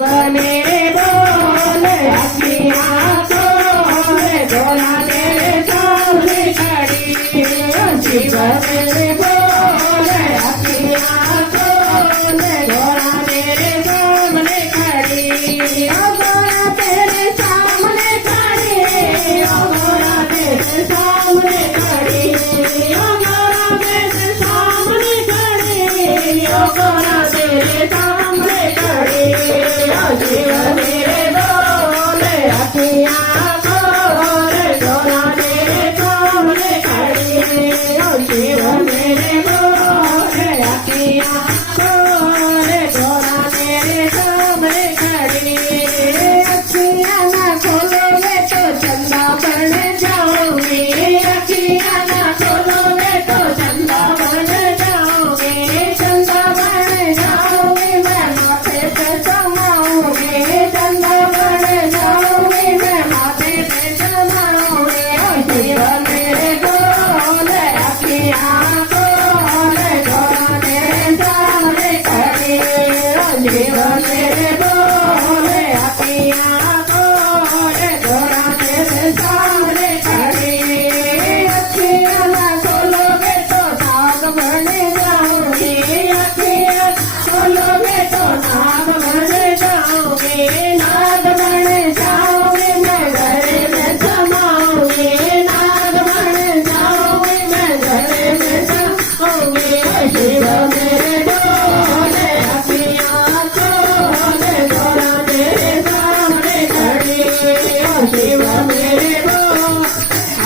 मेरे बोले अखियाँ खोले गोरा तेरे सामने खड़ी शिव मेरे बोले अखियाँ खोले गोरा तेरे सामने खड़ी गोरा तेरे सामने खड़ी गोरा तेरे सामने खड़ी गोरा तेरे सामने खड़ी गोरा तेरे सामने खड़ी शिव मेरे बोले अखियाँ खोले गोरा तेरे सामने खड़ी शिव मेरे बोले अखियाँ खोले गोरा तेरे सामने खड़ी अखियाँ ना खोलोगे तो चंदा बन जाओगे अखियाँ ना खोलोगे तो चंदा बन जाओगे चंदा बन जाओगे मैं माथे पे समाओगे चंदा बन जाओगे मैं माथे पे समाओगे शिव मेरे बोले अखियाँ खोले गोरा तेरे सामने खड़ी शिव मेरे बोले अखियाँ खोले गोरा तेरे सामने खड़ी अखियाँ ना खोलोगे तो नाग बन जाओगे अखियाँ खोलोगे तो नाग बन जाओगे नाग बन जाओगे मैं गले में समाओगे नाग बन जाओगे मैं गले में समाओगे शिव मेरे बोले अखियाँ खोले गोरा तेरे सामने खड़ी शिव मेरे बोले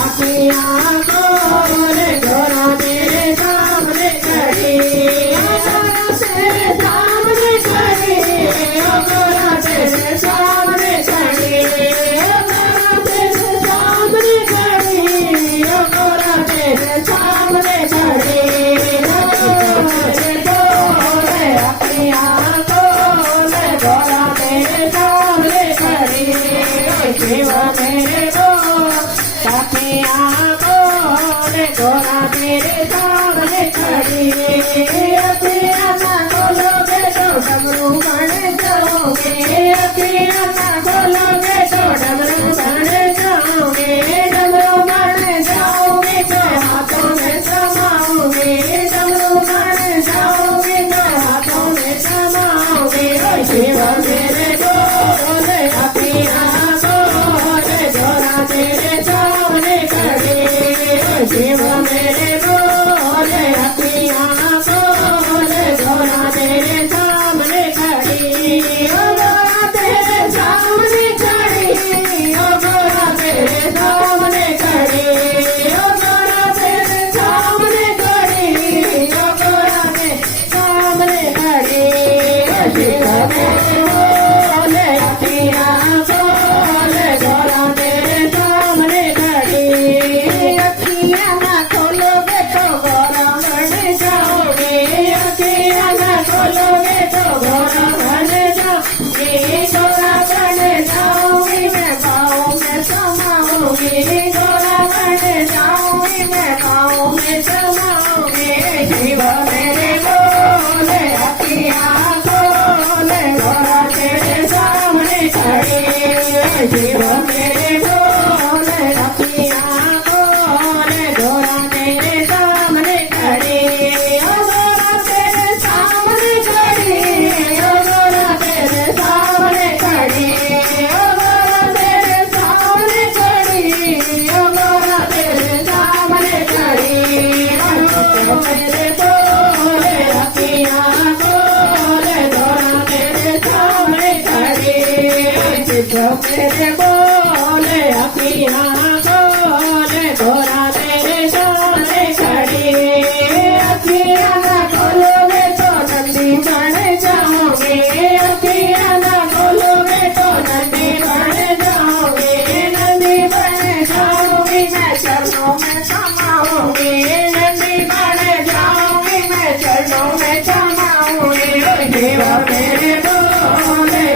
अखियाँ खोले गोरा तेरे सामने खड़ी गोरा तेरे सामने खड़ी गोरा तेरे सामने खड़ी गोरा तेरे सामने खड़ी गोरा तेरे सामने खड़ी मेरे बोले अखियाँ खोले गोरा तेरे सामने खड़ी शिव मेरे बोले अखियाँ खोले गोरा तेरे सामने खड़ी अखियाँ ना खोलोगे तो डमरू बन जाओगे अखियाँ ना खोलोगे तो डमरू बन जाओगे डमरू बन जाओगे तो हाथों में समाओगे डमरू बन जाओगे तो हाथों में समाओगे शिव मेरे बोले अखियाँ खोले गोरा तेरे सामने खड़ी शिव मेरे बोले अखियाँ खोले गोरा तेरे सामने खड़ी गोरा तेरे सामने खड़ी गोरा तेरे सामने खड़ी गोरा तेरे सामने खड़ी गोरा तेरे सामने खड़ी शिव मेरे बोले अखियाँ खोले गोरा तेरे सामने खड़ी अखियाँ ना खोलोगे तो गोरा बन जाओगे अखियाँ ना खोलोगे तो गोरा बन जाओगे गोरा बन जाओगे मैं पाँव में समाओगे गोरा बन जाओगे मैं पाँव में समाओगे शिव मेरे बोले अखियाँ खोले गोरा तेरे सामने खड़ी शिव मेरे बोले अखियाँ खोले गोरा तेरे सामने खड़ी गोरा तेरे सामने खड़ी गोरा तेरे सामने खड़ी गोरा तेरे सामने खड़ी गोरा तेरे सामने खड़ी मेरे बोले अखियाँ खोले गोरा तेरे सामने खड़ी शिव मेरे बोले अखियाँ खोले गोरा तेरे सामने खड़ी अखियाँ ना खोलोगे तो नंदी बन जाओगे अखियाँ ना खोलोगे तो नंदी बन जाओगे नंदी बन जाओगी मैं चरणों में समाओगी नंदी बन जाओगी मैं चरणों में समाओगी शिव मेरे बोले